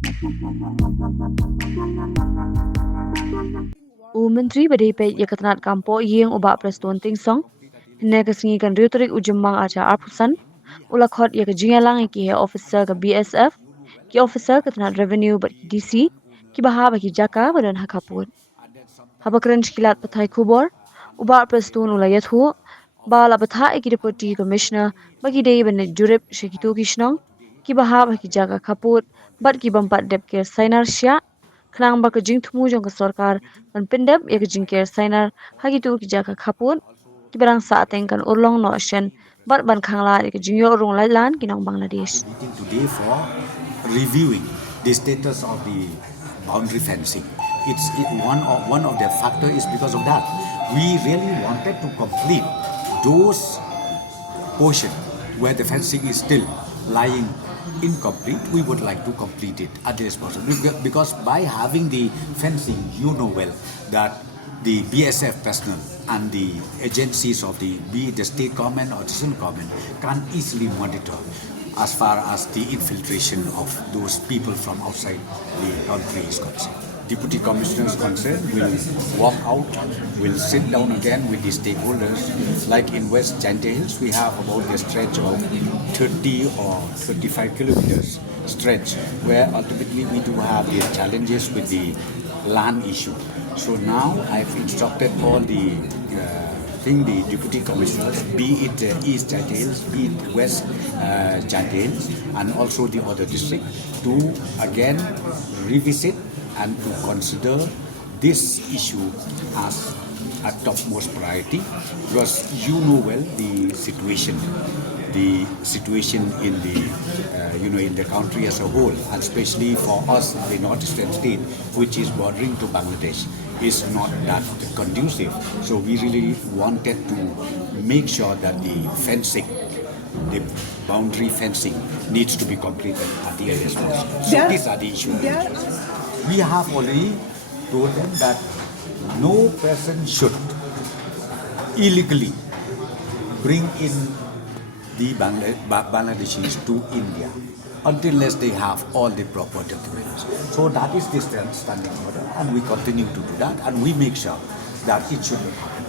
Menteri BDIP Yakatnat Kampo Yeng Uba Preston Tingsong Negasngi kan rhetoric ujumang aja arpusan ulakhot yakajingalang ki he officer ka BSF ki officer katnat revenue bat ki DC ki baha baki jaka badan hakaput habakran shkilat pathai khubor Uba Preston ulayathu bala patha ki deputy commissioner bagi dei ban jurip shekitu kishnong ki baha baki jaka kaput bat ki bampat dep ke sainar sya Khnang ba ka jing thumu jong ka sarkar ban pendep ya ka jing ker sainar hagitu ki jaka kaput ki barang sa ateng kan urlong no shen bat ban khangla ya ka jing yo rong lai lan kinong Bangladesh Meeting today for reviewing the status of the boundary fencing. One of the factor is because of that. We really wanted to complete those portion where the fencing is still lying incomplete. We would like to complete it at this possible because by having the fencing, you know well that the BSF personnel and the agencies of the be it the state government or the central government can easily monitor as far as the infiltration of those people from outside the country is concerned. Deputy Commissioners concerned will walk out, will sit down again with the stakeholders. Like in West Jante Hills, we have about a stretch of 30 or 35 kilometers stretch where ultimately we do have the challenges with the land issue. So now I've instructed all the the deputy commissioners, be it East Jante Hills, be it West Jante Hills, and also the other district, to again revisit and to consider this issue as a topmost priority, because you know well the situation in the in the country as a whole, and especially for us, the northeastern state, which is bordering to Bangladesh, is not that conducive. So we really wanted to make sure that the fencing, the boundary fencing, needs to be completed at the earliest possible. So these are the issues. We have already told them that no person should illegally bring in the Bangladeshis to India unless they have all the proper documents. So that is the standing order, and we continue to do that, and we make sure that it should not happen.